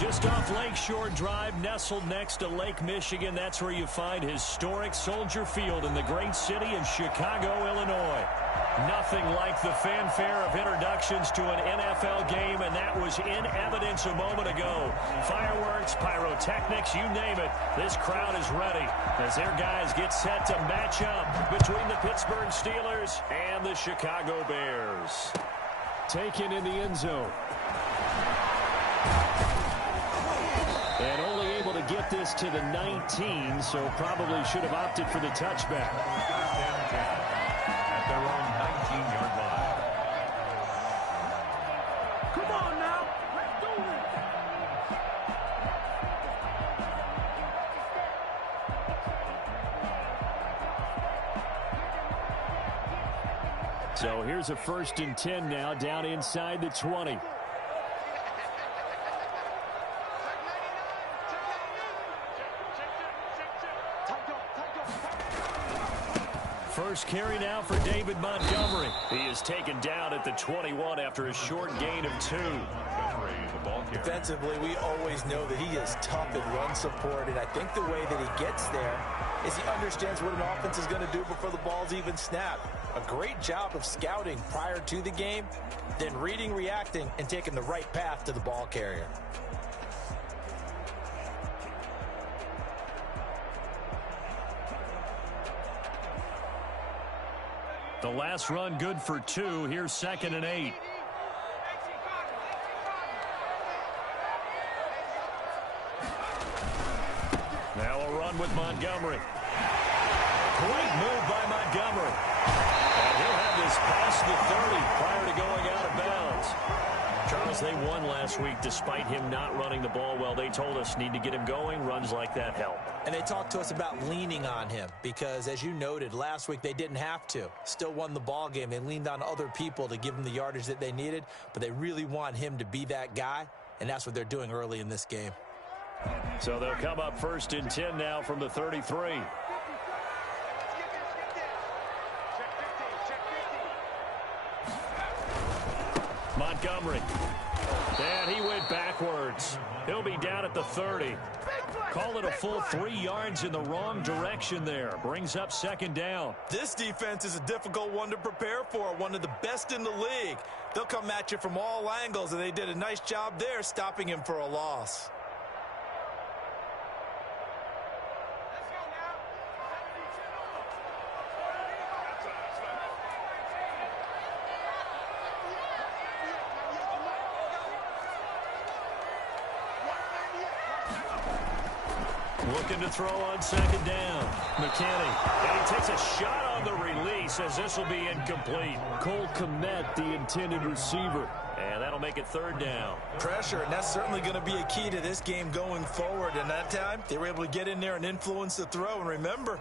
Just off Lakeshore Drive, nestled next to Lake Michigan. That's where you find historic Soldier Field in the great city of Chicago, Illinois. Nothing like the fanfare of introductions to an NFL game, and that was in evidence a moment ago. Fireworks, pyrotechnics, you name it. This crowd is ready as their guys get set to match up between the Pittsburgh Steelers and the Chicago Bears. Taken in the end zone. And only able to get this to the 19, so probably should have opted for the touchback. At their own 19-yard line. Come on now, let's do this. So here's a 1st and 10 now, down inside the 20. First carry now for David Montgomery. He is taken down at the 21 after a short gain of 2. Defensively, we always know that he is tough in run support, and I think the way that he gets there is he understands what an offense is going to do before the ball's even snapped. A great job of scouting prior to the game, then reading, reacting, and taking the right path to the ball carrier. The last run good for 2. Here's 2nd and 8. Now a run with Montgomery. Great move by Montgomery. And he'll have this past the 30 prior to going out of bounds. Charles, they won last week despite him not running the ball well. They told us need to get him going. Runs like that help. And they talked to us about leaning on him because, as you noted, last week they didn't have to. Still won the ball game. They leaned on other people to give them the yardage that they needed, but they really want him to be that guy, and that's what they're doing early in this game. So they'll come up 1st and 10 now from the 33. Montgomery. And he went backwards. He'll be down at the 30. Call it a full 3 yards in the wrong direction there. Brings up 2nd down. This defense is a difficult one to prepare for, one of the best in the league. They'll come at you from all angles, and they did a nice job there stopping him for a loss. Looking to throw on 2nd down. McKinney. And he takes a shot on the release as this will be incomplete. Cole Kmet, the intended receiver. And that'll make it 3rd down. Pressure, and that's certainly going to be a key to this game going forward. And that time, they were able to get in there and influence the throw. And remember,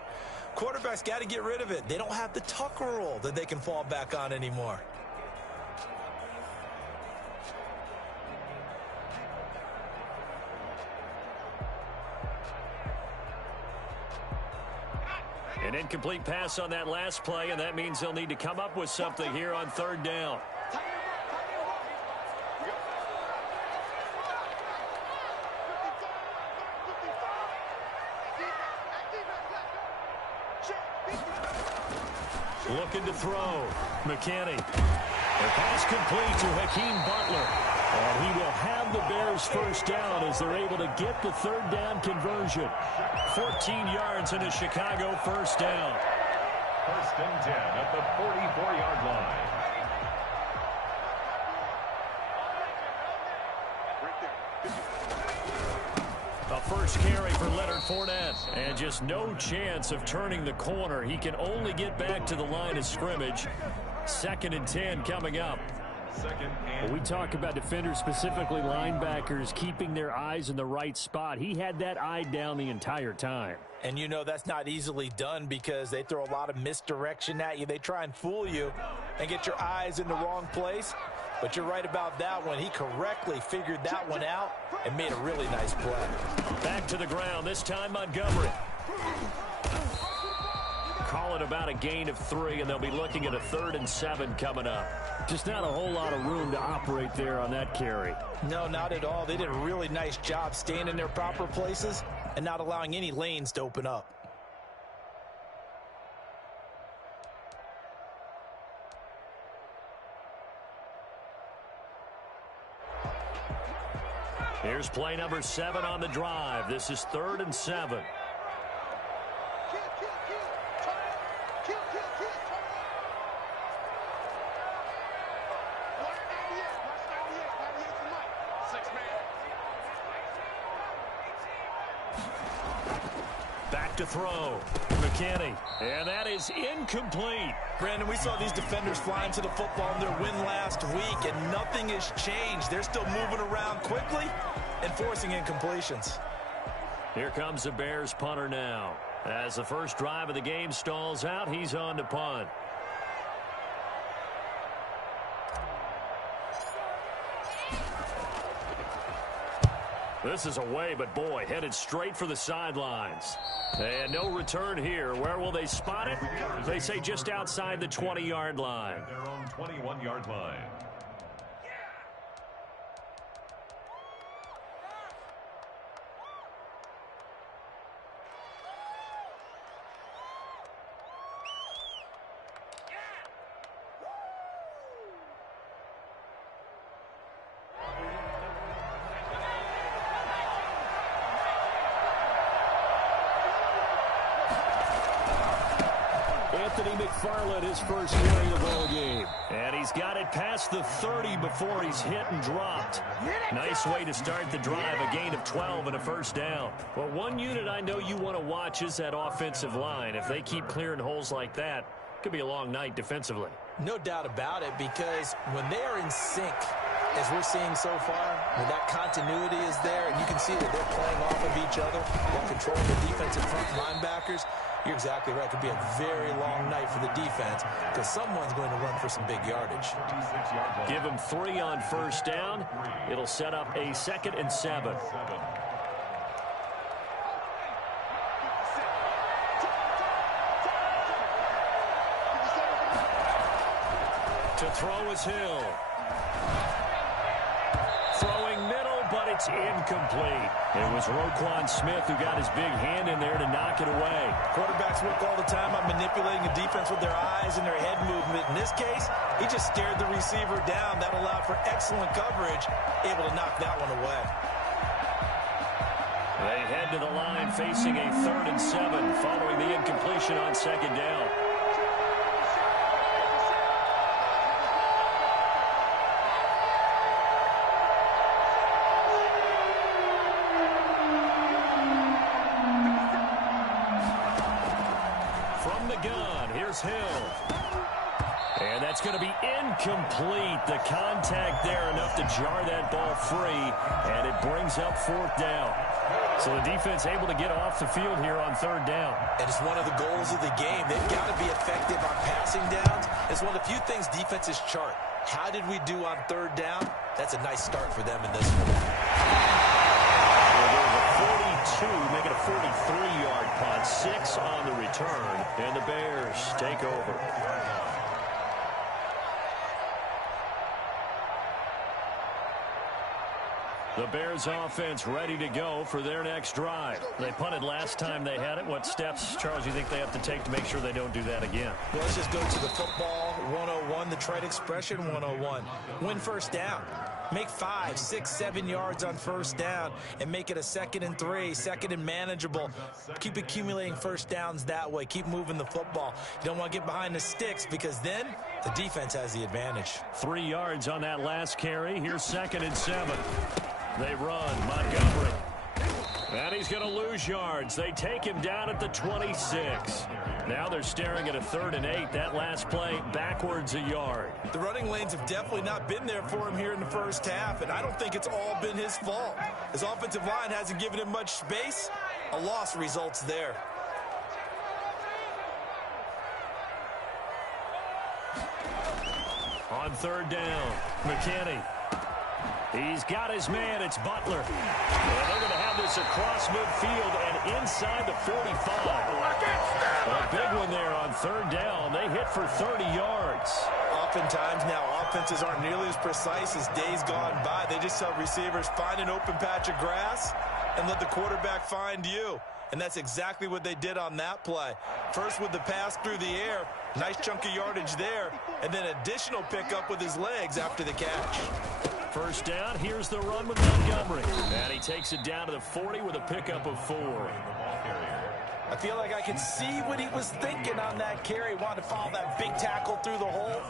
quarterbacks got to get rid of it. They don't have the Tucker rule that they can fall back on anymore. An incomplete pass on that last play, and that means they'll need to come up with something here on 3rd down. Looking to throw. McKinney. The pass complete to Hakeem Butler. And he will have the Bears 1st down as they're able to get the 3rd down conversion. 14 yards in a Chicago 1st down. 1st and 10 at the 44-yard line. A first carry for Leonard Fournette. And just no chance of turning the corner. He can only get back to the line of scrimmage. 2nd and 10 coming up. When we talk about defenders, specifically linebackers, keeping their eyes in the right spot, he had that eye down the entire time. And you know that's not easily done because they throw a lot of misdirection at you. They try and fool you and get your eyes in the wrong place. But you're right about that one. He correctly figured that one out and made a really nice play. Back to the ground, this time Montgomery. call it about a gain of 3, and they'll be looking at a 3rd and 7 coming up. Just not a whole lot of room to operate there on that carry. No, not at all. They did a really nice job staying in their proper places and not allowing any lanes to open up. Here's play number 7 on the drive. This is 3rd and 7. Back to throw. McKinney. And that is incomplete. Brandon, we saw these defenders flying to the football in their win last week, and nothing has changed. They're still moving around quickly and forcing incompletions. Here comes the Bears punter now. As the first drive of the game stalls out, he's on to punt. This is away, but boy, headed straight for the sidelines. And no return here. Where will they spot it? They say just outside the 20-yard line. Their own 21-yard line. McFarland, his first carry of the ball game. And he's got it past the 30 before he's hit and dropped. Nice way to start the drive, a gain of 12 and a first down. Well, one unit I know you want to watch is that offensive line. If they keep clearing holes like that, it could be a long night defensively. No doubt about it, because when they are in sync, as we're seeing so far, when that continuity is there, and you can see that they're playing off of each other while controlling the defensive front linebackers, you're exactly right. It could be a very long night for the defense because someone's going to run for some big yardage. Give them 3 on first down. It'll set up a 2nd and 7. To throw is Hill. Throwing middle, but it's incomplete. It was Roquan Smith who got his big hand in there to knock it away. Quarterbacks work all the time on manipulating the defense with their eyes and their head movement. In this case, he just stared the receiver down. That allowed for excellent coverage, able to knock that one away. They head to the line facing a 3rd and 7 following the incompletion on 2nd down. Hill. And that's going to be incomplete. The contact there enough to jar that ball free, and it brings up 4th down. So the defense able to get off the field here on 3rd down. And it's one of the goals of the game. They've got to be effective on passing downs. It's one of the few things defenses chart. How did we do on 3rd down? That's a nice start for them in this one. Making a 43-yard punt, 6 on the return, and the Bears take over. The Bears offense ready to go for their next drive. They punted last time they had it. What steps, Charles, you think they have to take to make sure they don't do that again? Well, let's just go to the football 101, the trade expression 101. Win first down. Make 5, 6, 7 yards on first down and make it a 2nd and 3, 2nd and manageable. Keep accumulating first downs that way. Keep moving the football. You don't want to get behind the sticks because then the defense has the advantage. 3 yards on that last carry. Here's 2nd and 7. They run. Montgomery. And he's going to lose yards. They take him down at the 26. Now they're staring at a 3rd and 8. That last play backwards a yard. The running lanes have definitely not been there for him here in the first half, and I don't think it's all been his fault. His offensive line hasn't given him much space. A loss results there. On 3rd down, McKinney. He's got his man. It's Butler. And they're going to have this across midfield and inside the 45. A big one there on third down. They hit for 30 yards. Oftentimes now, offenses aren't nearly as precise as days gone by. They just tell receivers, find an open patch of grass and let the quarterback find you. And that's exactly what they did on that play. First with the pass through the air, nice chunk of yardage there, and then additional pickup with his legs after the catch. First down, here's the run with Montgomery. And he takes it down to the 40 with a pickup of 4. I feel like I can see what he was thinking on that carry. Wanted to follow that big tackle through the hole.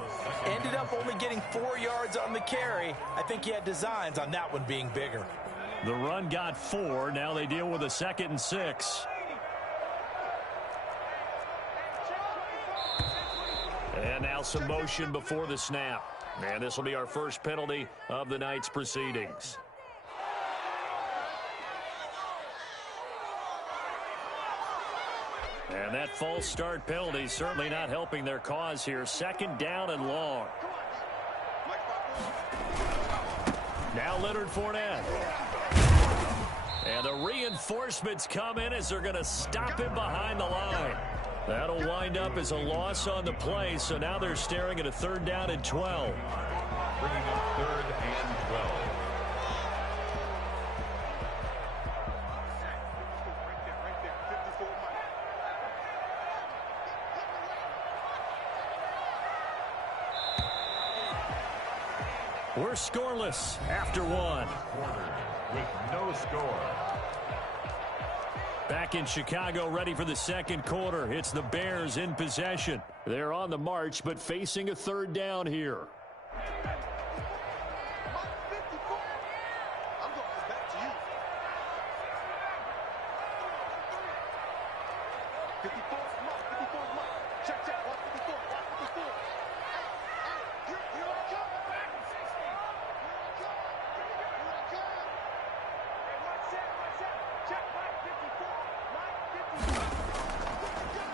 Ended up only getting 4 yards on the carry. I think he had designs on that one being bigger. The run got 4. Now they deal with a 2nd and 6. And now some motion before the snap. And this will be our first penalty of the night's proceedings. And that false start penalty certainly not helping their cause here. 2nd down and long. Now Leonard Fournette. And the reinforcements come in as they're going to stop him behind the line. That'll wind up as a loss on the play, so now they're staring at a 3rd down and 12. Bringing up 3rd and 12. We're scoreless after 1. With no score. Back in Chicago, ready for the 2nd quarter. It's the Bears in possession. They're on the march, but facing a 3rd down here.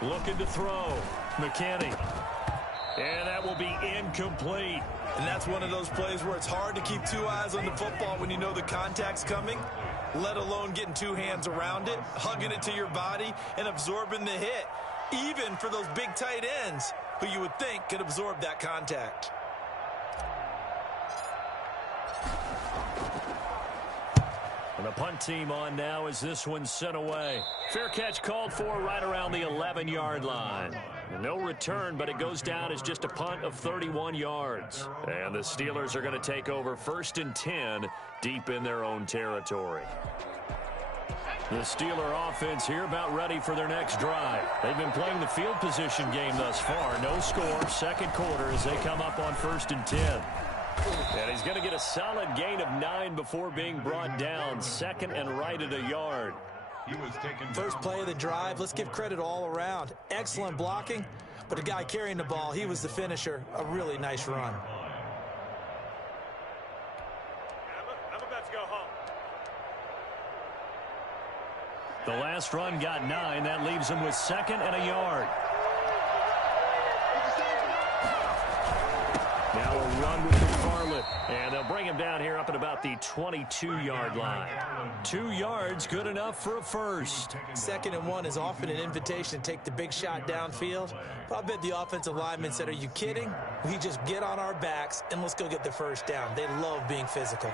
Looking to throw. McKinney. And that will be incomplete. And that's one of those plays where it's hard to keep 2 eyes on the football when you know the contact's coming, let alone getting 2 hands around it, hugging it to your body, and absorbing the hit, even for those big tight ends who you would think could absorb that contact. And the punt team on now as this one's sent away. Fair catch called for right around the 11-yard line. No return, but it goes down as just a punt of 31 yards. And the Steelers are going to take over 1st and 10 deep in their own territory. The Steeler offense here about ready for their next drive. They've been playing the field position game thus far. No score, 2nd quarter as they come up on 1st and 10. And he's going to get a solid gain of 9 before being brought down. 2nd and right at a yard. He was taken First play of the drive, let's give credit all around. Excellent blocking, but the guy carrying the ball, he was the finisher. A really nice run. I'm about to go home. The last run got 9. That leaves him with 2nd and a yard. Now a run with McFarland. And they'll bring him down here up at about the 22-yard line. 2 yards, good enough for a first. 2nd and 1 is often an invitation to take the big shot downfield. But I bet the offensive lineman said, are you kidding? We just get on our backs and let's go get the first down. They love being physical.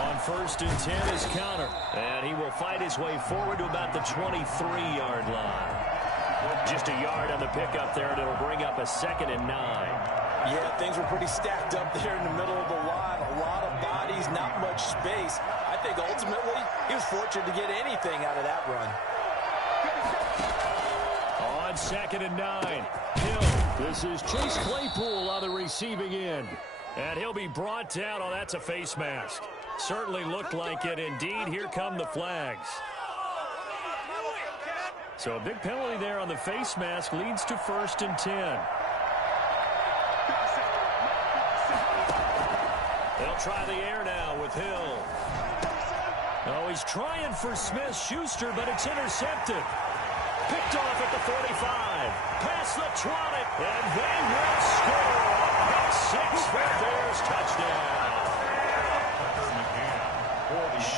On 1st and 10 is Conner. And he will fight his way forward to about the 23-yard line. Just a yard on the pickup there, and it'll bring up a 2nd and 9. Yeah, things were pretty stacked up there in the middle of the line. A lot of bodies, not much space. I think ultimately he was fortunate to get anything out of that run. On 2nd and 9, Hill. This is Chase Claypool on the receiving end. And he'll be brought down. Oh, that's a face mask. Certainly looked like it. Indeed, here come the flags. So a big penalty there on the face mask leads to 1st and 10. They'll try the air now with Hill. Oh, he's trying for Smith-Schuster, but it's intercepted. Picked off at the 45. Past the 20. And they will score. Pick six for the Bears. Touchdown.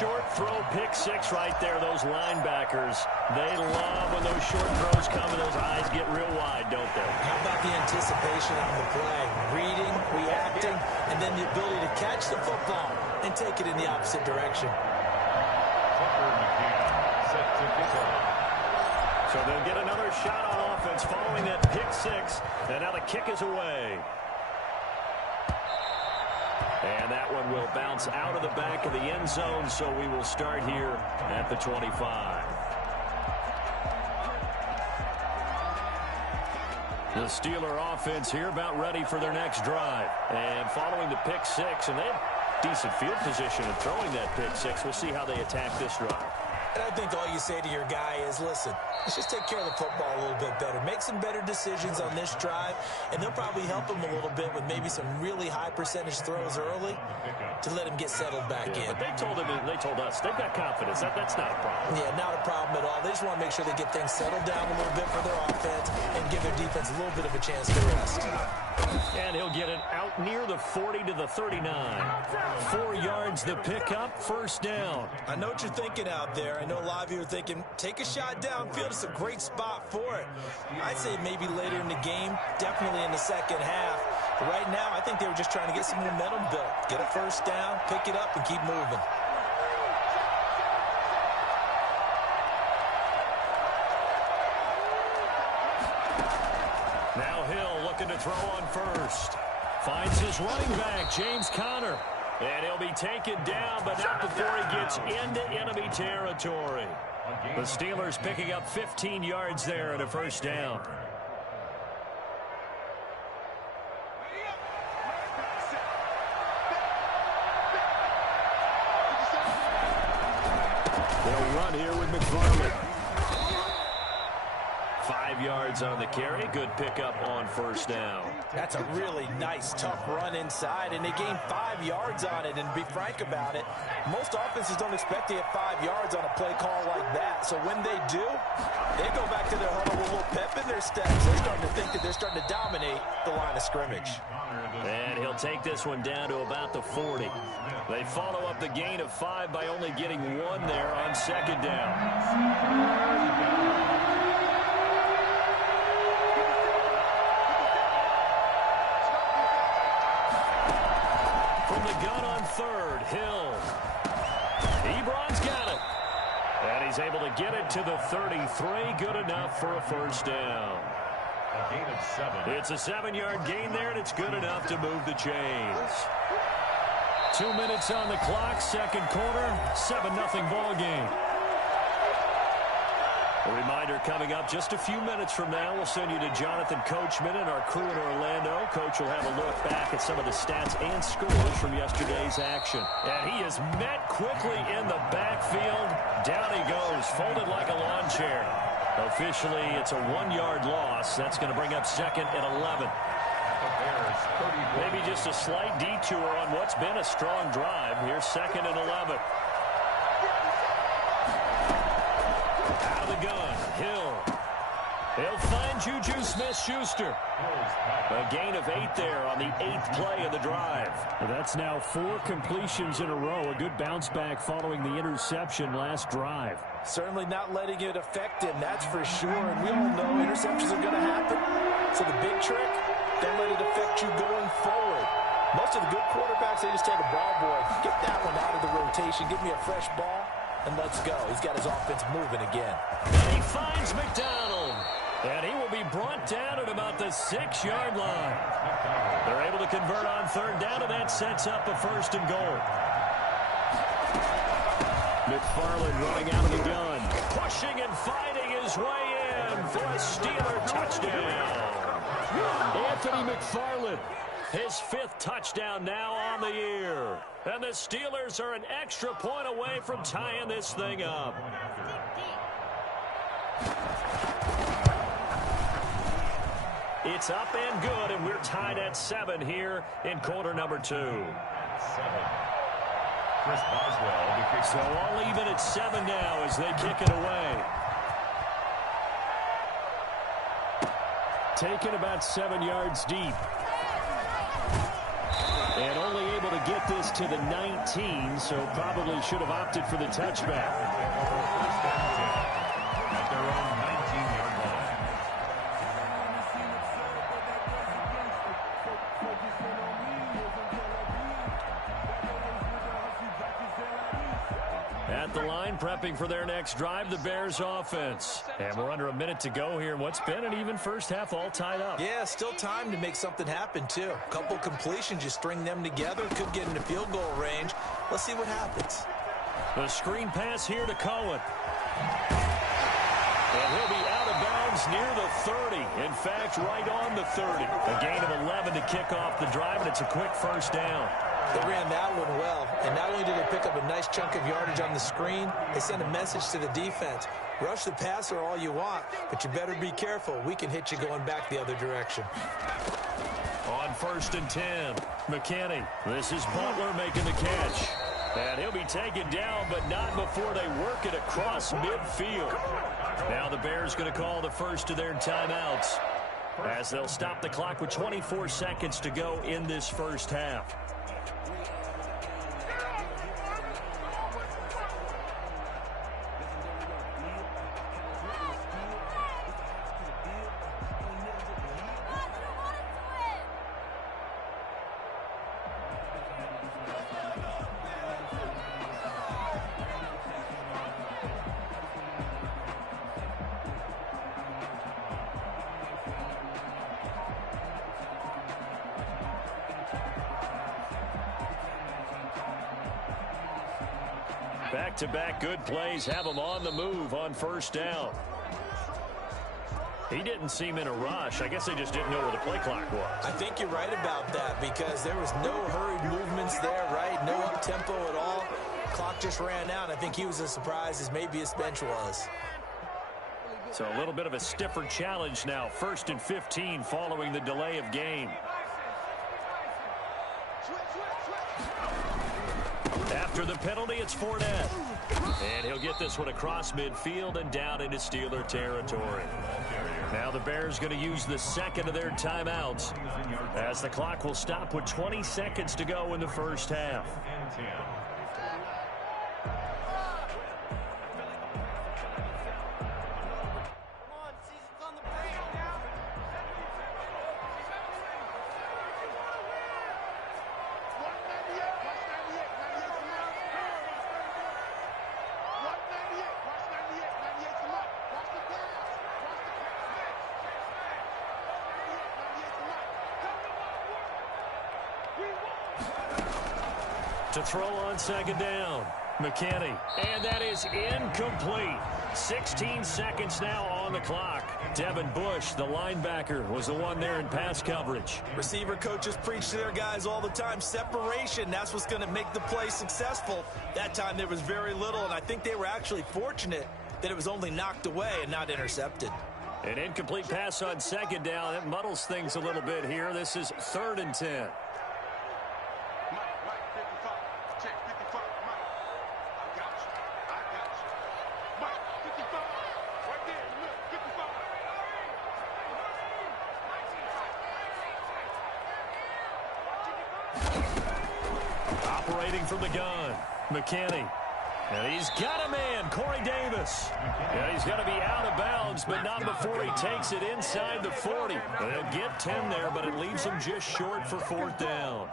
Short throw, pick six right there. Those linebackers, they love when those short throws come and those eyes get real wide, don't they? How about the anticipation of the play? Reading, reacting, and then the ability to catch the football and take it in the opposite direction. So they'll get another shot on offense following that pick six. And now the kick is away. And that one will bounce out of the back of the end zone, so we will start here at the 25. The Steeler offense here about ready for their next drive. And following the pick six, and they have decent field position in throwing that pick six. We'll see how they attack this drive. And I think all you say to your guy is, listen, let's just take care of the football a little bit better. Make some better decisions on this drive, and they'll probably help him a little bit with maybe some really high percentage throws early to let him get settled back in. But they told him, and they told us, they've got confidence. That's not a problem. Yeah, not a problem at all. They just want to make sure they get things settled down a little bit for their offense and give their defense a little bit of a chance to rest. And he'll get it out near the 40 to the 39. 4 yards the pickup, first down. I know what you're thinking out there. I know a lot of you are thinking, take a shot downfield. It's a great spot for it. I'd say maybe later in the game, definitely in the second half. But right now, I think they were just trying to get some momentum built. Get a first down, pick it up, and keep moving. Now Hill looking to throw on first. Finds his running back, James Conner. And he'll be taken down, but not before he gets into enemy territory. The Steelers picking up 15 yards there and a first down. They'll run here with McFarland. 5 yards on the carry. Good pickup on first down. That's a really nice, tough run inside, and they gained 5 yards on it. And to be frank about it, most offenses don't expect to get 5 yards on a play call like that. So when they do, they go back to their huddle with a little pep in their steps. They're starting to think that they're starting to dominate the line of scrimmage. And he'll take this one down to about the 40. They follow up the gain of 5 by only getting 1 there on second down. From the gun on third, Hill. Ebron's got it. And he's able to get it to the 33. Good enough for a first down. A gain of 7. It's a 7-yard gain there, and it's good enough to move the chains. 2 minutes on the clock, second quarter, 7-0 ball game. A reminder coming up just a few minutes from now. We'll send you to Jonathan Coachman and our crew in Orlando. Coach will have a look back at some of the stats and scores from yesterday's action. And he is met quickly in the backfield. Down he goes, folded like a lawn chair. Officially, it's a 1-yard loss. That's going to bring up second and 11. Maybe just a slight detour on what's been a strong drive. Here's second and 11. Out of the gun, Hill. He'll find Juju Smith-Schuster. A gain of 8 there on the 8th play of the drive. Well, that's now 4 completions in a row. A good bounce back following the interception last drive. Certainly not letting it affect him, that's for sure. And we all know interceptions are going to happen. So the big trick, don't let it affect you going forward. Most of the good quarterbacks, they just tell the ball boy, get that one out of the rotation, give me a fresh ball, and let's go. He's got his offense moving again. And he finds McDonald. And he will be brought down at about the 6-yard line. They're able to convert on third down, and that sets up a first and goal. McFarland running out of the gun. Pushing and fighting his way in for a Steeler touchdown. Anthony McFarland, his 5th touchdown now on the year. And the Steelers are an extra point away from tying this thing up. It's up and good, and we're tied at 7 here in quarter number 2. 7. Chris Boswell. So all even at 7 now as they kick it away. taken about 7 yards deep. And only able to get this to the 19, so probably should have opted for the touchback. At their own 19-yard line. At the line, prepping for their next drive, the Bears offense. And we're under a minute to go here in what's been an even first half, all tied up. Yeah, still time to make something happen, too. A couple completions, you string them together, could get into field goal range. Let's see what happens. The screen pass here to Cohen. And he'll be out of bounds near the 30. In fact, right on the 30. A gain of 11 to kick off the drive, and it's a quick first down. They ran that one well, and not only did they pick up a nice chunk of yardage on the screen, they sent a message to the defense. Rush the passer all you want, but you better be careful. We can hit you going back the other direction. On 1st and 10, McKinney. This is Butler making the catch. And he'll be taken down, but not before they work it across midfield. Now the Bears going to call the first of their timeouts, as they'll stop the clock with 24 seconds to go in this first half. Back-to-back good plays have them on the move on first down. He didn't seem in a rush. I guess they just didn't know where the play clock was. I think you're right about that, because there was no hurried movements there, right? No up-tempo at all. Clock just ran out. I think he was as surprised as maybe his bench was. So a little bit of a stiffer challenge now. 1st and 15 following the delay of game. After the penalty, it's Fournette. And he'll get this one across midfield and down into Steeler territory. Now the Bears going to use the second of their timeouts, as the clock will stop with 20 seconds to go in the first half. To throw on second down, McKinney, and that is incomplete. 16 seconds now on the clock. Devin Bush, the linebacker, was the one there in pass coverage. Receiver coaches preach to their guys all the time. Separation, that's what's going to make the play successful. That time there was very little, and I think they were actually fortunate that it was only knocked away and not intercepted. An incomplete pass on second down. It muddles things a little bit here. This is 3rd and 10. Operating from the gun, McKinney. And he's got a man, Corey Davis. Yeah, he's got to be out of bounds, but not before he takes it inside the 40. They'll get 10 there, but it leaves him just short for 4th down.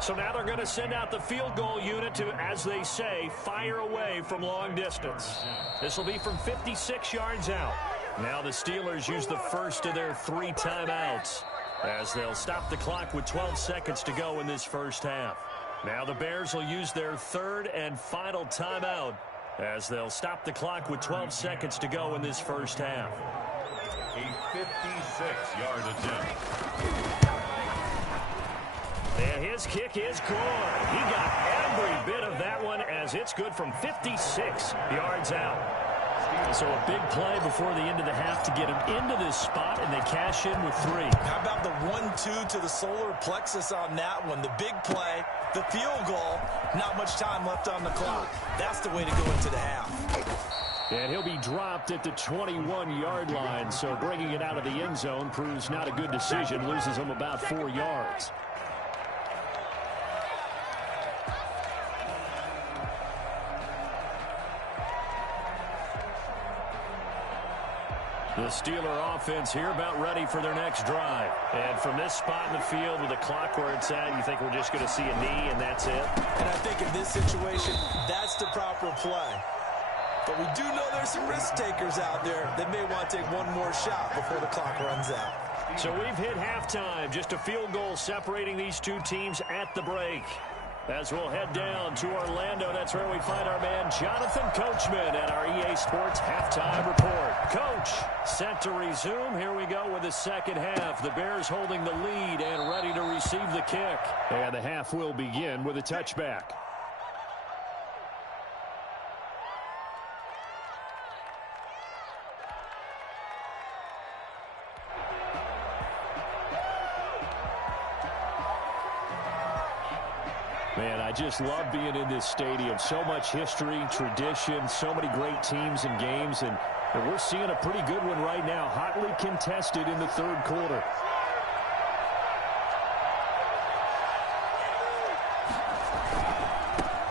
So now they're going to send out the field goal unit to, as they say, fire away from long distance. This will be from 56 yards out. Now the Steelers use the first of their 3 timeouts, as they'll stop the clock with 12 seconds to go in this first half. Now the Bears will use their 3rd and final timeout, as they'll stop the clock with 12 seconds to go in this first half. A 56-yard attempt. And his kick is good. He got every bit of that one, as it's good from 56 yards out. So a big play before the end of the half to get them into this spot, and they cash in with 3. How about the 1-2 to the solar plexus on that one? The big play, the field goal, not much time left on the clock. That's the way to go into the half. And he'll be dropped at the 21-yard line, so bringing it out of the end zone proves not a good decision, loses him about 4 yards. The Steeler offense here about ready for their next drive. And from this spot in the field with the clock where it's at, you think we're just going to see a knee and that's it? And I think in this situation, that's the proper play. But we do know there's some risk takers out there that may want to take one more shot before the clock runs out. So we've hit halftime. Just a field goal separating these two teams at the break. As we'll head down to Orlando, that's where we find our man Jonathan Coachman at our EA Sports Halftime Report. Coach, set to resume. Here we go with the second half. The Bears holding the lead and ready to receive the kick. And the half will begin with a touchback. Man, I just love being in this stadium. So much history, tradition, so many great teams and games, and we're seeing a pretty good one right now, hotly contested in the third quarter.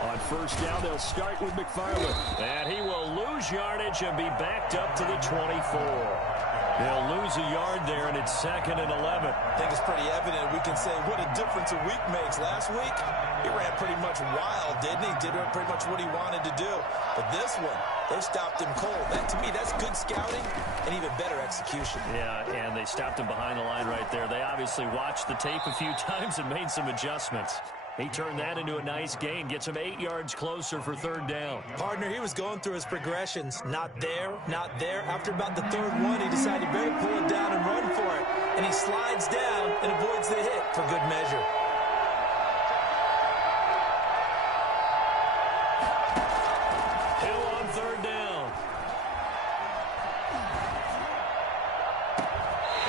On first down, they'll start with McFarland. And he will lose yardage and be backed up to the 24. They'll lose a yard there, and it's 2nd and 11. I think it's pretty evident. We can say what a difference a week makes. Last week, he ran pretty much wild, didn't he? Did pretty much what he wanted to do. But this one, they stopped him cold. That, to me, that's good scouting and even better execution. Yeah, and they stopped him behind the line right there. They obviously watched the tape a few times and made some adjustments. He turned that into a nice gain, gets him 8 yards closer for 3rd down. Partner, he was going through his progressions. Not there, not there. After about the 3rd one, he decided he better pull it down and run for it. And he slides down and avoids the hit for good measure. Hill on 3rd down.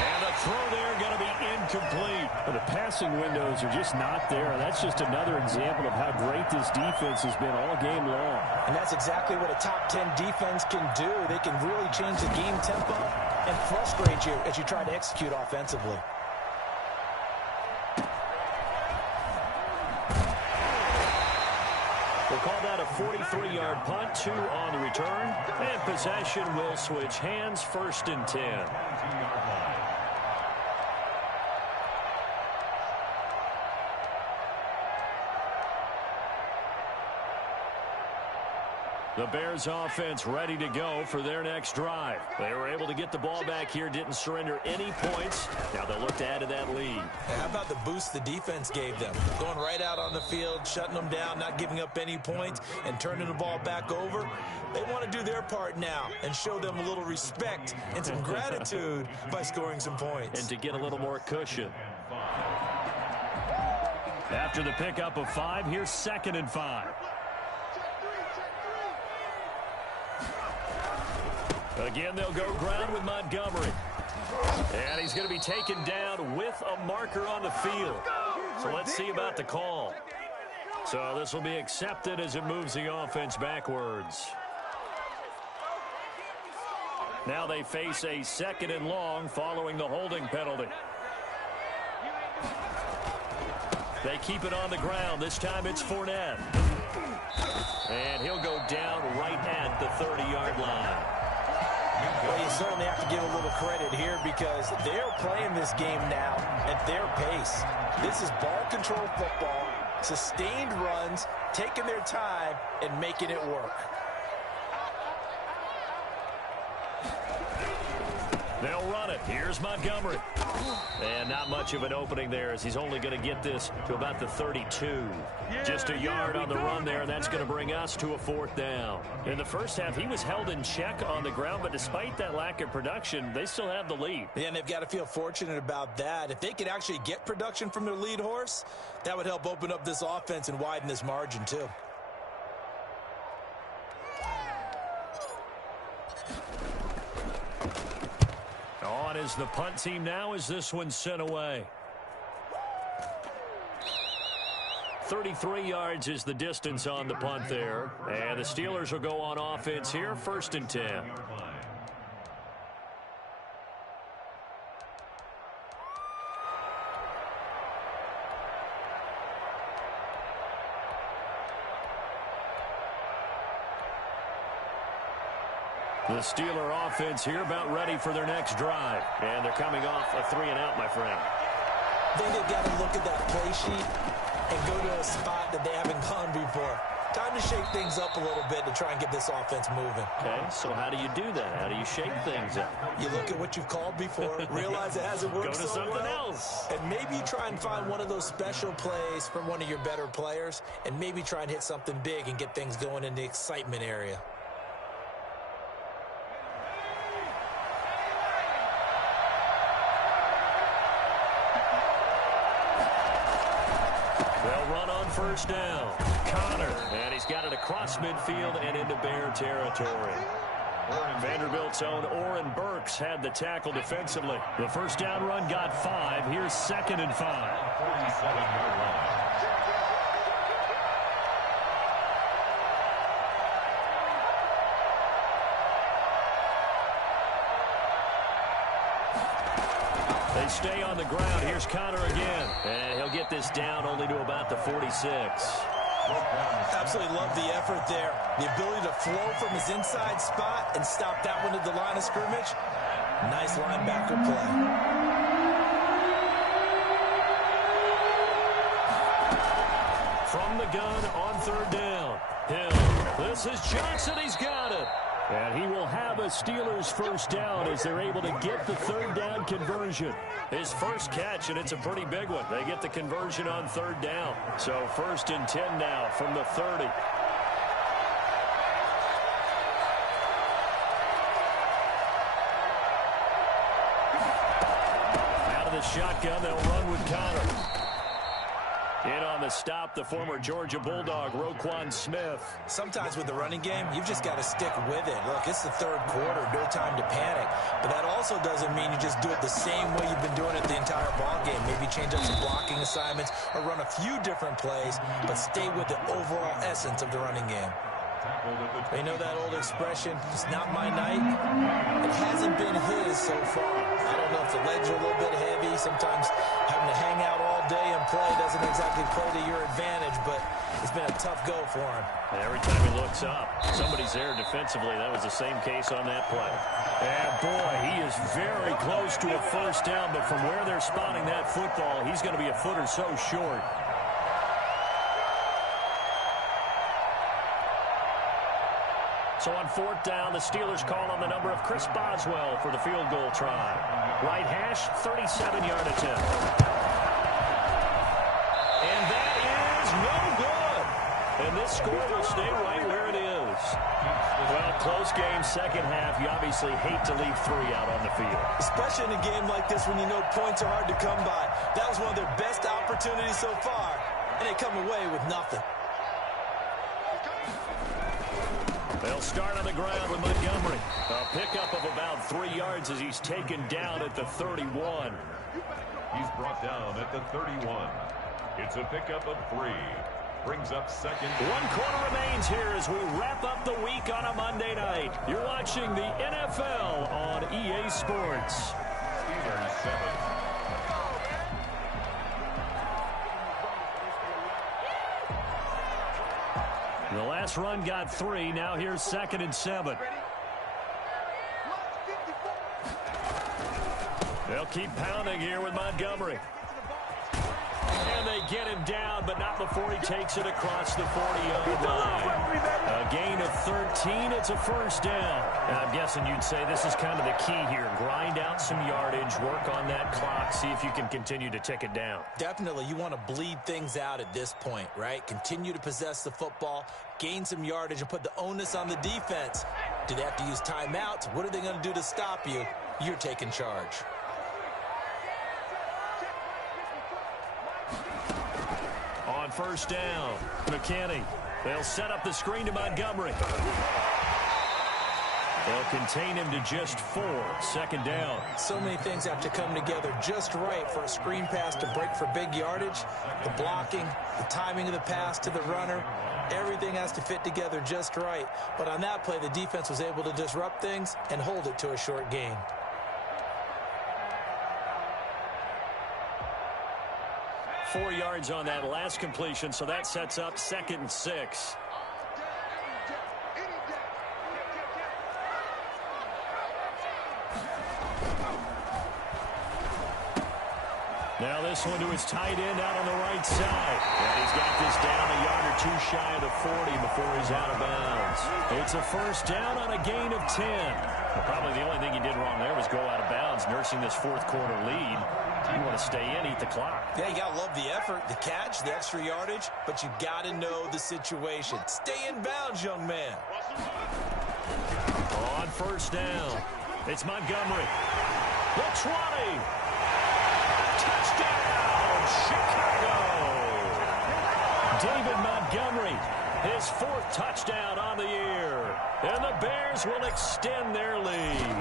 And the throw there going to be incomplete. The passing windows are just not there. That's just another example of how great this defense has been all game long. And that's exactly what a top 10 defense can do. They can really change the game tempo and frustrate you as you try to execute offensively. We'll call that a 43-yard punt, 2 on the return. And possession will switch hands, 1st and 10. The Bears offense ready to go for their next drive. They were able to get the ball back here, didn't surrender any points. Now they'll look to add to that lead. How about the boost the defense gave them? Going right out on the field, shutting them down, not giving up any points, and turning the ball back over. They want to do their part now and show them a little respect and some gratitude by scoring some points. And to get a little more cushion. After the pickup of 5, here's 2nd and 5. Again, they'll go ground with Montgomery. And he's going to be taken down with a marker on the field. So let's see about the call. So this will be accepted as it moves the offense backwards. Now they face a 2nd and long following the holding penalty. They keep it on the ground. This time it's Fournette. And he'll go down right at the 30-yard line. Well, you certainly have to give a little credit here because they're playing this game now at their pace. This is ball control football, sustained runs, taking their time, and making it work. They'll run it. Here's Montgomery. And not much of an opening there as he's only going to get this to about the 32. Just a yard on the run there, and that's going to bring us to a 4th down. In the first half, he was held in check on the ground, but despite that lack of production, they still have the lead. Yeah, and they've got to feel fortunate about that. If they could actually get production from their lead horse, that would help open up this offense and widen this margin too. on is the punt team now as this one's sent away. 33 yards is the distance on the punt there. And the Steelers will go on offense here, 1st and 10. The Steeler offense here about ready for their next drive. And they're coming off a 3-and-out, my friend. I think they've got to look at that play sheet and go to a spot that they haven't gone before. Time to shake things up a little bit to try and get this offense moving. Okay, so how do you do that? How do you shake things up? You look at what you've called before, realize it hasn't worked Go to so something well, else. and maybe try and find one of those special plays from one of your better players, and maybe try and hit something big and get things going in the excitement area. They'll run on 1st down. Connor, and he's got it across midfield and into Bear territory. Vanderbilt's own Oren Burks had the tackle defensively. The 1st down run got 5. Here's 2nd and 5. 47-yard line. They stay on the ground. Here's Connor again. And he'll get this down only to about the 46. Absolutely love the effort there. The ability to flow from his inside spot and stop that one at the line of scrimmage. Nice linebacker play. From the gun on 3rd down. Hill. This is Johnson. He's got it. And he will have a Steelers 1st down as they're able to get the 3rd down conversion. His first catch, and it's a pretty big one. They get the conversion on 3rd down. So 1st and 10 now from the 30. Out of the shotgun, they'll run with Connor. In on the stop, the former Georgia Bulldog, Roquan Smith. Sometimes with the running game, you've just got to stick with it. Look, it's the 3rd quarter, no time to panic. But that also doesn't mean you just do it the same way you've been doing it the entire ball game. Maybe change up some blocking assignments or run a few different plays, but stay with the overall essence of the running game. You know that old expression, it's not my night? It hasn't been his so far. I don't know if the legs are a little bit heavy. Sometimes having to hang out all day and play doesn't exactly play to your advantage, but it's been a tough go for him. And every time he looks up, somebody's there defensively. That was the same case on that play. And boy, he is very close to a 1st down, but from where they're spotting that football, he's going to be a foot or so short. So on 4th down, the Steelers call on the number of Chris Boswell for the field goal try. Right hash, 37-yard attempt. And that is no good. And this score will stay right where it is. Well, close game, 2nd half. You obviously hate to leave 3 out on the field. Especially in a game like this when you know points are hard to come by. That was one of their best opportunities so far, and they come away with nothing. They'll start on the ground with Montgomery. A pickup of about 3 yards as he's taken down at the 31. He's brought down at the 31. It's a pickup of 3. Brings up 2nd. 1 quarter remains here as we wrap up the week on a Monday night. You're watching the NFL on EA Sports. Steelers 7. The last run got 3. Now here's 2nd and 7. They'll keep pounding here with Montgomery. And they get him down, but not before he takes it across the 40-yard line. A gain of 13. It's a 1st down. And I'm guessing you'd say this is kind of the key here. Grind out some yardage, work on that clock, see if you can continue to tick it down. Definitely, you want to bleed things out at this point, right? Continue to possess the football, gain some yardage, and put the onus on the defense. Do they have to use timeouts? What are they going to do to stop you? You're taking charge. On 1st down, McKinney. They'll set up the screen to Montgomery. They'll contain him to just 4. Second down. So many things have to come together just right for a screen pass to break for big yardage. The blocking, the timing of the pass to the runner, everything has to fit together just right. But on that play, the defense was able to disrupt things and hold it to a short gain. Four yards on that last completion, so that sets up 2nd and 6. Now this one to his tight end out on the right side. And he's got this down a yard or 2 shy of the 40 before he's out of bounds. It's a first down on a gain of 10. Well, probably the only thing he did wrong there was go out of bounds, nursing this 4th quarter lead. You want to stay in, eat the clock. Yeah, you got to love the effort, the catch, the extra yardage, but you got to know the situation. Stay in bounds, young man. On first down, it's Montgomery. The 20. Touchdown, Chicago. David Montgomery, his 4th touchdown on the year. And the Bears will extend their lead.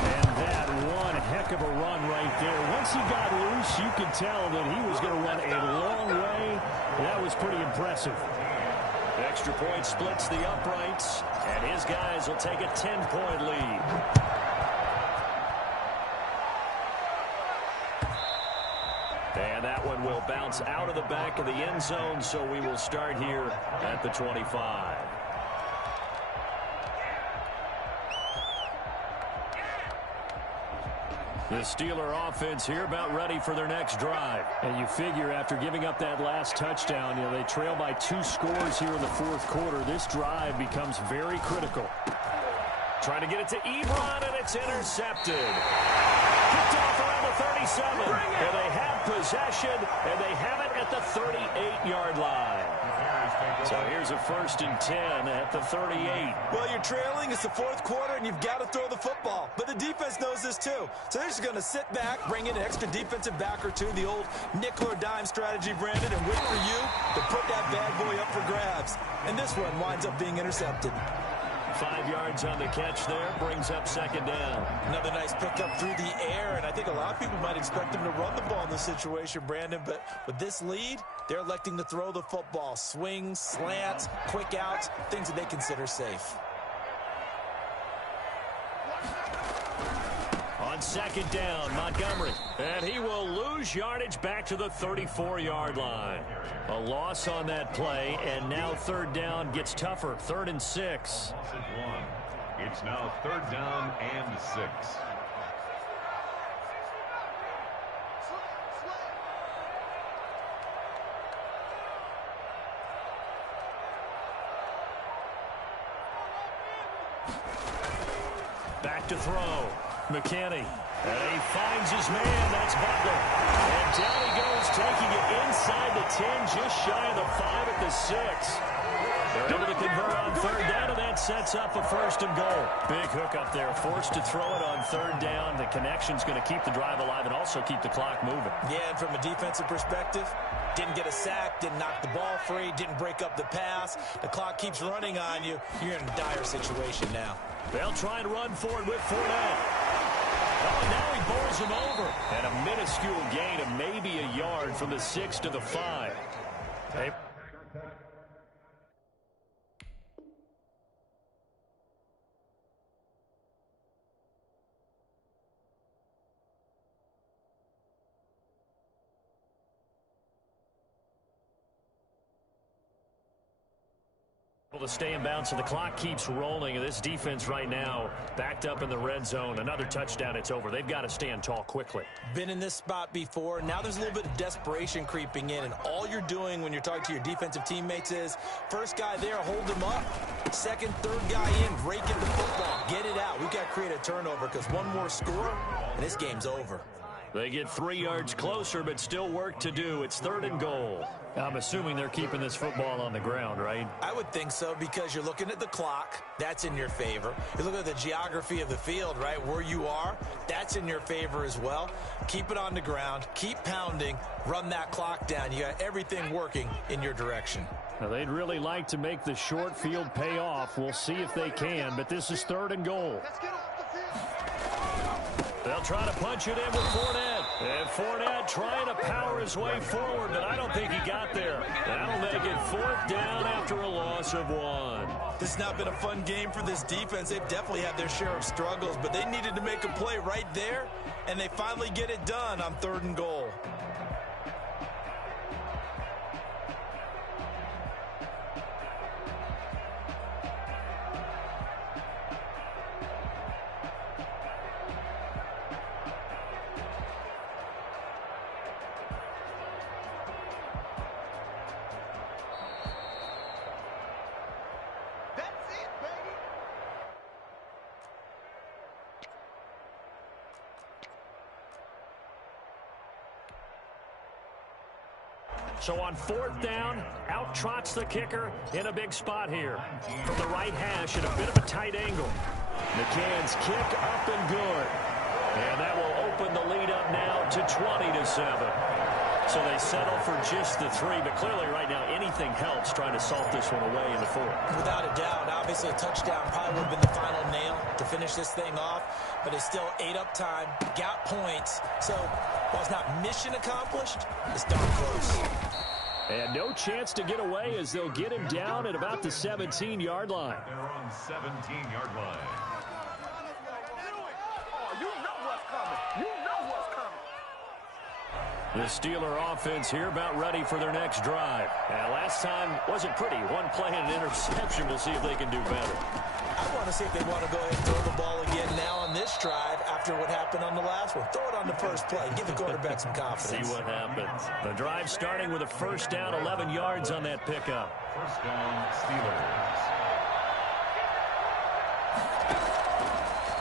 And that one heck of a run right there. Once he got loose, you could tell that he was going to run a long way. That was pretty impressive. The extra point splits the uprights, and his guys will take a 10-point lead. And that one will bounce out of the back of the end zone, so we will start here at the 25. The Steeler offense here about ready for their next drive. And you figure after giving up that last touchdown, they trail by 2 scores here in the 4th quarter. This drive becomes very critical. Trying to get it to Ebron, and it's intercepted. Picked off around the 37. And they have possession, and they have it at the 38-yard line. So here's a 1st and 10 at the 38. Well, you're trailing. It's the 4th quarter, and you've got to throw the football. But the defense knows this, too. So they're just going to sit back, bring in an extra defensive back or 2, the old nickel or dime strategy, Brandon, and wait for you to put that bad boy up for grabs. And this one winds up being intercepted. 5 yards on the catch there, brings up 2nd down. Another nice pickup through the air, and I think a lot of people might expect him to run the ball in this situation, Brandon, but with this lead, they're electing to throw the football. Swings, slants, quick outs, things that they consider safe. On 2nd down, Montgomery. And he will lose yardage back to the 34-yard line. A loss on that play, and now 3rd down gets tougher. 3rd and 6. It's now 3rd down and 6. Back to throw. McKinney. And he finds his man. That's Butler. And down he goes, taking it inside the 10, just shy of the 5 at the 6. They're able to convert on 3rd down, and that sets up a 1st and goal. Big hook up there. Forced to throw it on 3rd down. The connection's going to keep the drive alive and also keep the clock moving. Yeah, and from a defensive perspective, didn't get a sack, didn't knock the ball free, didn't break up the pass. The clock keeps running on you. You're in a dire situation now. They'll try and run forward with Fournette. Oh, now he bowls him over. And a minuscule gain of maybe a yard from the 6 to the 5. Hey. To stay in bounds, so the clock keeps rolling, and this defense right now backed up in the red zone. Another touchdown, it's over. They've got to stand tall quickly. Been in this spot before. Now there's a little bit of desperation creeping in, and all you're doing when you're talking to your defensive teammates is first guy there, hold him up. Second, third guy in, rake in the football. Get it out. We've got to create a turnover because one more score, and this game's over. They get 3 yards closer, but still work to do. It's 3rd and goal. I'm assuming they're keeping this football on the ground, right? I would think so, because you're looking at the clock. That's in your favor. You look at the geography of the field, right, where you are. That's in your favor as well. Keep it on the ground. Keep pounding. Run that clock down. You got everything working in your direction. Now, they'd really like to make the short field pay off. We'll see if they can, but this is 3rd and goal. They'll try to punch it in with Fournette. And Fournette trying to power his way forward, but I don't think he got there. That'll make it 4th down after a loss of 1. This has not been a fun game for this defense. They've definitely had their share of struggles, but they needed to make a play right there, and they finally get it done on 3rd and goal. So on 4th down, out trots the kicker in a big spot here. From the right hash at a bit of a tight angle. McCann's kick up and good. And that will open the lead up now to 20-7. So they settle for just the 3, but clearly right now anything helps trying to salt this one away in the 4th. Without a doubt, obviously a touchdown probably would have been the final nail to finish this thing off, but it's still ate up time, got points. So while it's not mission accomplished, it's darn close. And no chance to get away as they'll get him down at about the 17-yard line. They're on 17-yard line. The Steeler offense here about ready for their next drive. Last time wasn't pretty. One play and an interception. We'll see if they can do better. I want to see if they want to go ahead and throw the ball again now on this drive after what happened on the last one. Throw it on the first play. Give the quarterback some confidence. See what happens. The drive starting with a 1st down, 11 yards on that pickup. 1st down, Steelers.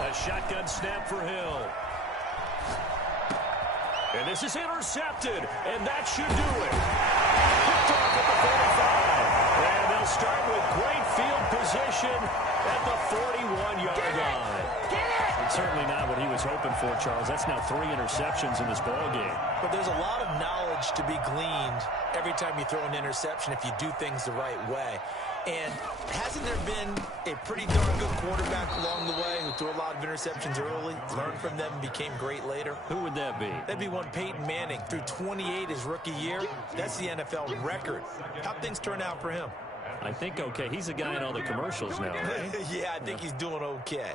A shotgun snap for Hill. And this is intercepted, and that should do it. Picked off at the 45. And they'll start with great field position at the 41-yard line. It's certainly not what he was hoping for, Charles. That's now 3 interceptions in this ball game. But there's a lot of knowledge to be gleaned every time you throw an interception if you do things the right way. And hasn't there been a pretty darn good quarterback along the way who threw a lot of interceptions early, learned from them, and became great later? Who would that be? That'd be one Peyton Manning. Threw 28 his rookie year. That's the NFL record. How'd things turn out for him? I think okay. He's the guy in all the commercials now, right? Yeah, I think he's doing okay.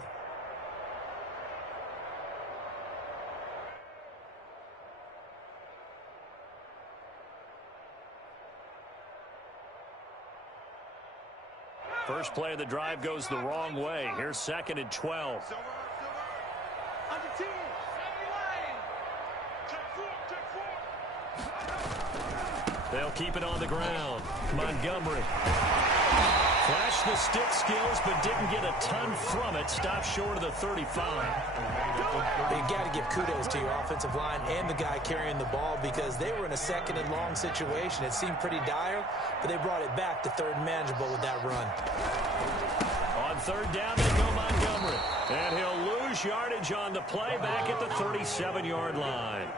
First play of the drive goes the wrong way. Here's 2nd and 12. They'll keep it on the ground. Montgomery. Flashed the stick skills, but didn't get a ton from it. Stopped short of the 35. You got to give kudos to your offensive line and the guy carrying the ball because they were in a 2nd and long situation. It seemed pretty dire, but they brought it back to 3rd and manageable with that run. On 3rd down, they go Montgomery. And he'll lose yardage on the play back at the 37-yard line.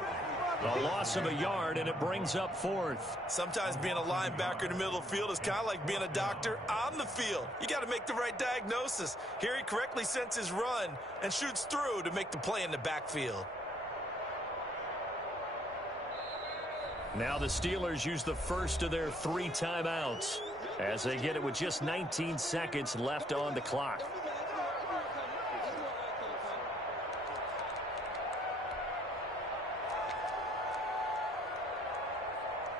A loss of a yard, and it brings up 4th. Sometimes being a linebacker in the middle of the field is kind of like being a doctor on the field. You got to make the right diagnosis. Here he correctly sends his run and shoots through to make the play in the backfield. Now the Steelers use the first of their 3 timeouts as they get it with just 19 seconds left on the clock.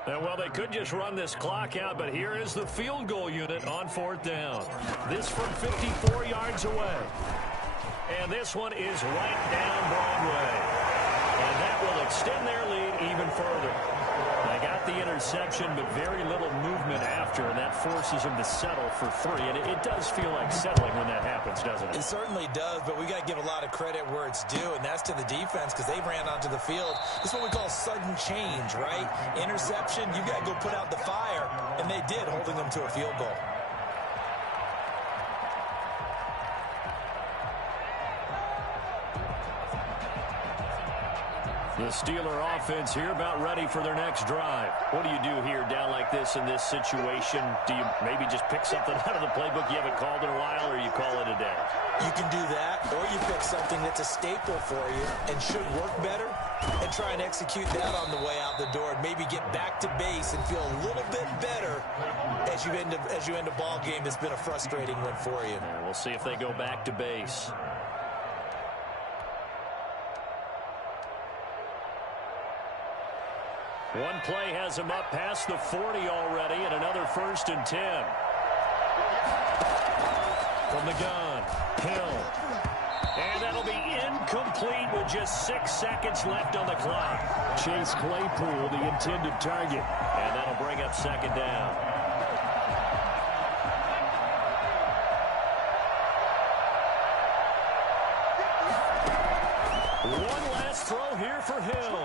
And well, they could just run this clock out, but here is the field goal unit on 4th down. This from 54 yards away. And this one is right down Broadway. And that will extend their lead even further. They got the interception, but very little movement after, and that forces him to settle for 3. And it does feel like settling when that happens, doesn't it? It certainly does, but we got to give a lot of credit where it's due, and that's to the defense because they ran onto the field. This is what we call sudden change, right? Interception, you got to go put out the fire, and they did, holding them to a field goal. The Steeler offense here about ready for their next drive. What do you do here down like this in this situation? Do you maybe just pick something out of the playbook you haven't called in a while, or you call it a day? You can do that, or you pick something that's a staple for you and should work better and try and execute that on the way out the door and maybe get back to base and feel a little bit better as you end a ball game that's been a frustrating one for you. Yeah, we'll see if they go back to base. One play has him up past the 40 already, and another 1st and 10. From the gun, Hill. And that'll be incomplete with just 6 seconds left on the clock. Chase Claypool, the intended target. And that'll bring up 2nd down. One last throw here for Hill.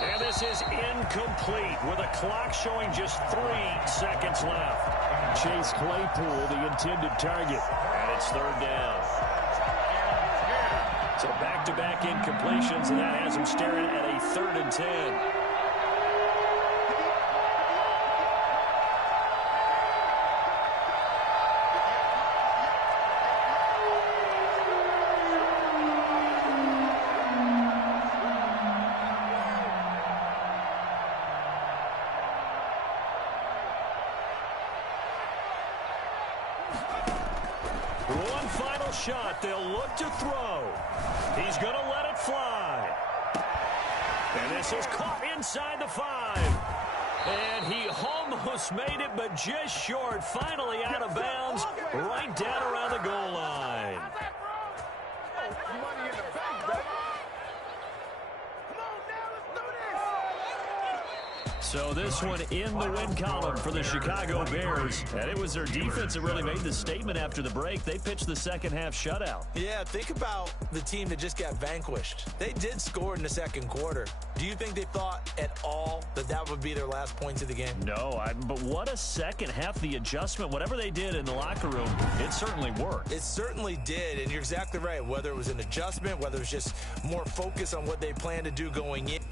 And this is incomplete with a clock showing just 3 seconds left. Chase Claypool, the intended target. And it's 3rd down. So back-to-back incompletions, and that has him staring at a 3rd and 10. One final shot. They'll look to throw. He's going to let it fly. And this is caught inside the 5. And he almost made it, but just short. Finally out of bounds, right down around the goal line. So this one in the win column for the Chicago Bears. And it was their defense that really made the statement after the break. They pitched the second half shutout. Yeah, think about the team that just got vanquished. They did score in the 2nd quarter. Do you think they thought at all that that would be their last points of the game? No, but what a second half. The adjustment, whatever they did in the locker room, it certainly worked. It certainly did, and you're exactly right. Whether it was an adjustment, whether it was just more focus on what they planned to do going in.